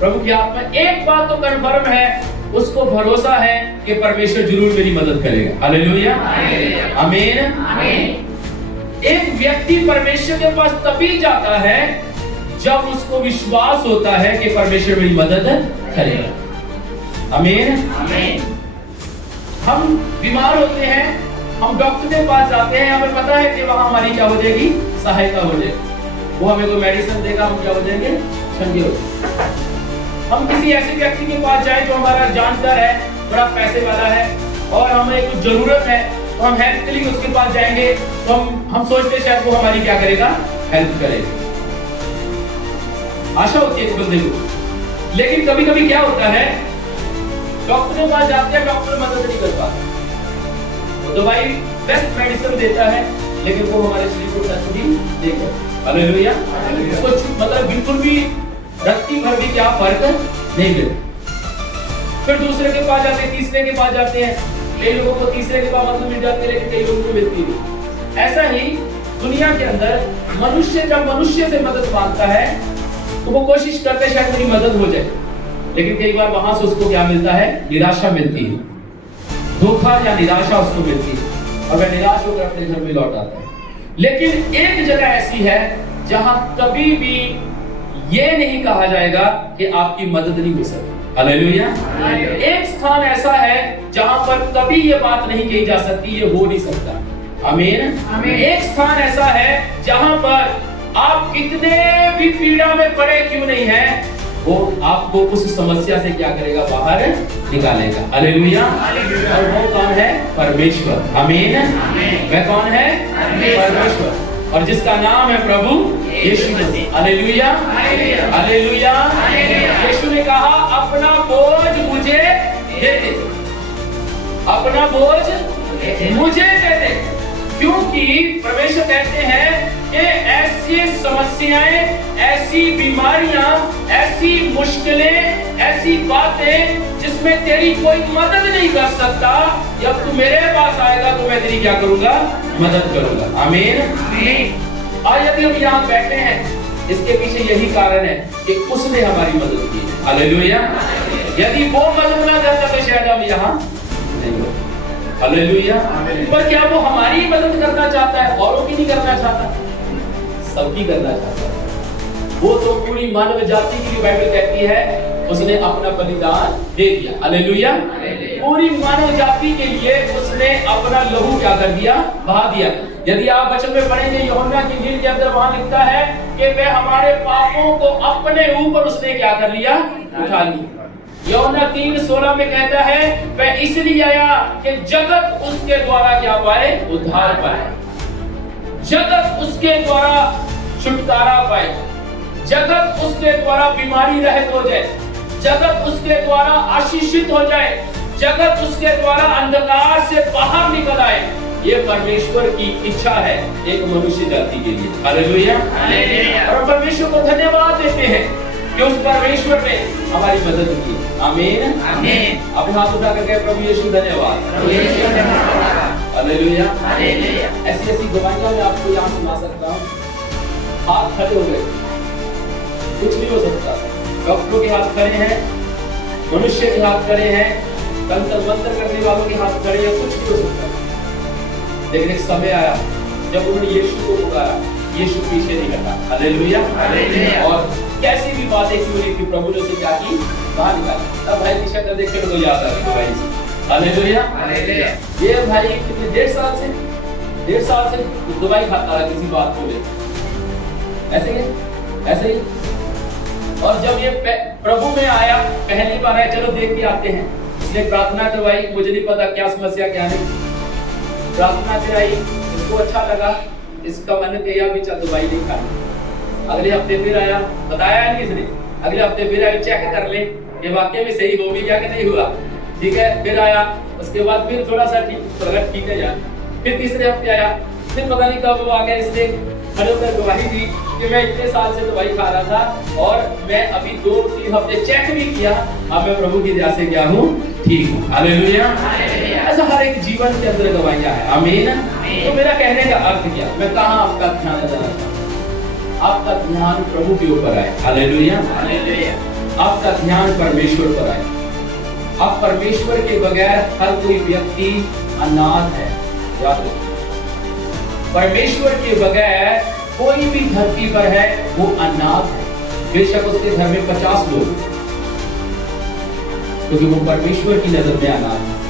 प्रभु की आत्मा एक बात तो कंफर्म है, उसको भरोसा है कि परमेश्वर जरूर मेरी मदद करेगा। हालेलुया, आमीन, आमीन। एक व्यक्ति परमेश्वर के पास तभी जाता है जब उसको विश्वास होता है कि परमेश्वर मेरी मदद करेगा। आमीन, आमीन। हम बीमार होते हैं, हम डॉक्टर के पास जाते हैं, हमें पता है कि वहां हमारी क्या हो जाएगी, सहायता हो जाएगी। वो हमें कोई मेडिसिन देगा, हम क्या हो जाएंगे, चंगे हो जाएंगे। हम किसी ऐसे व्यक्ति के पास जाए जो हमारा जानकार है, बड़ा पैसे वाला है और हमें कुछ जरूरत है, तो हम हेल्प के लिए उसके पास जाएंगे, तो हम सोचते शायद वो हमारी क्या करेगा, हेल्प करेगा। आशा होती है बंदे को। लेकिन कभी कभी क्या होता है, डॉक्टर के पास जाते हैं, डॉक्टर मदद नहीं कर पाता। वो दवाई बेस्ट मेडिसिन देता है, लेकिन वो हमारे शरीर को टच भी नहीं करता। हालेलुया, उसको मतलब बिल्कुल भी रत्ती भर भी क्या फर्क नहीं मिलता। फिर दूसरे के पास जाते हैं, तीसरे के पास जाते हैं। कई लोगों को तीसरे के पास मदद मिल जाती है, लेकिन कई लोगों को मिलती नहीं। ऐसा ही दुनिया के अंदर मनुष्य जब मनुष्य से मदद मांगता है तो वो कोशिश करते हैं शायद मेरी मदद हो जाए, लेकिन कई बार वहां से उसको क्या मिलता है, निराशा मिलती है, धोखा या निराशा उसको मिलती है और वह निराश होकर अपने घर में लौट आता है। लेकिन एक जगह ऐसी है जहां कभी भी ये नहीं कहा जाएगा कि आपकी मदद नहीं हो सकती। हालेलुया, एक स्थान ऐसा है जहां पर कभी ये बात नहीं कही जा सकती, ये हो नहीं सकता। आमीन, आमीन। एक स्थान ऐसा है जहां पर आप कितने भी पीड़ा में पड़े क्यों नहीं है, वो आपको उस समस्या से क्या करेगा, बाहर निकालेगा। हालेलुया, और वो कौन है, परमेश्वर। आमीन, वह कौन है, परमेश्वर, और जिसका नाम है प्रभु यीशु मसीह। Hallelujah, hallelujah. यीशु ने कहा अपना बोझ मुझे दे दे, अपना बोझ मुझे दे दे, क्योंकि परमेश्वर कहते हैं कि ऐसी समस्याएं, ऐसी बीमारियां, ऐसी मुश्किलें, ऐसी बातें जिसमें तेरी कोई मदद नहीं कर सकता, जब तू मेरे पास आएगा तो मैं तेरी क्या करूंगा, मदद करूंगा। आमीन, आमीन। और यदि हम यहाँ बैठे हैं, इसके पीछे यही कारण है कि उसने हमारी मदद की। हालेलुया, यदि वो मदद ना करता तो शायद हम यहाँ नहीं होते। हालेलुया, पर क्या वो हमारी मदद करना चाहता है, औरों की नहीं करना चाहता, सबकी करना चाहता है। वो तो पूरी मानव जाति के लिए बाइबल कहती है उसने अपना बलिदान दे दिया। हालेलुया, पूरी मानव जाति के लिए उसने अपना लहू क्या कर दिया, बहा दिया। यदि आप वचन में पढ़ेंगे यूहन्ना की इंजील के अंदर, वहां लिखता है कि वह हमारे पापों को अपने ऊपर उसने क्या कर लिया, उठा लिया। यूहन्ना 3:16 में कहता है वह इसलिए आया कि जगत उसके द्वारा क्या पाए, उद्धार पाए, जगत उसके द्वारा छुटकारा पाए, जगत उसके द्वारा बीमारी रहित हो जाए, जगत उसके द्वारा आशीषित हो जाए, जगत उसके द्वारा अंधकार से बाहर निकल आए। ये परमेश्वर की इच्छा है एक मनुष्य जाति के लिए। हालेलुया, और परमेश्वर को धन्यवाद देते हैं कि उस परमेश्वर ने हमारी मदद की। आमीन, आमीन। अपने हाथ उठा करके प्रभु यीशु धन्यवाद। Hallelujah, hallelujah. ऐसी ऐसी गवाहियां मैं आपको यहाँ सुना सकता हूँ। हाथ खड़े हो गए, कुछ नहीं हो सकता। डॉक्टरों के हाथ खड़े हैं, मनुष्य के हाथ खड़े हैं, तंत्र मंत्र करने वालों के हाथ खड़े हैं, कुछ नहीं हो सकता। लेकिन एक समय आया जब उन्होंने यीशु को पुकारा, यीशु पीछे नहीं हटा। Hallelujah, hallelujah. और कैसी भी बातें क्यों नहीं थी, प्रभु ने उसे क्या की, बाहर निकाला। तब भाई की शक्ल देख के तो याद आ गई भाई से। Hallelujah, hallelujah. ये भाई कितने 1.5 साल से दवाई खाता रहा किसी बात को लेकर, ऐसे ही। और जब ये प्रभु में आया, पहली बार आया, चलो देख के आते हैं, इसने प्रार्थना करवाई, मुझे नहीं पता क्या समस्या क्या नहीं, प्रार्थना कराई, इसको अच्छा लगा, इसका मन किया भी चल दवाई नहीं खानी। अगले हफ्ते फिर आया, बताया नहीं इसने, अगले हफ्ते फिर आया, चेक कर ले ये वाकई में सही हो भी गया कि नहीं हुआ, ठीक है। फिर आया, उसके बाद फिर थोड़ा सा ठीक है यार। फिर तीसरे हफ्ते आया, फिर पता नहीं कब वो आ गया, इसने खड़े होकर गवाही दी कि मैं इतने साल से दवाई खा रहा था और मैं अभी 2-3 हफ्ते चेक भी किया, अब मैं प्रभु की दया से क्या हूँ, ठीक हूँ। हालेलुया, ऐसा हर एक जीवन के अंदर गवाहियां है। आमीन। तो मेरा कहने का अर्थ क्या, मैं कहाँ आपका ध्यान देना चाहता हूँ, आपका ध्यान प्रभु के ऊपर आए। Hallelujah, hallelujah. आपका ध्यान परमेश्वर पर आए। अब परमेश्वर के बगैर हर कोई व्यक्ति अनाथ है। याद रखिए, परमेश्वर के बगैर कोई भी धरती पर है वो अनाथ है। बेशक उसके घर में 50 लोग, क्योंकि वो परमेश्वर की नजर में अनाथ है।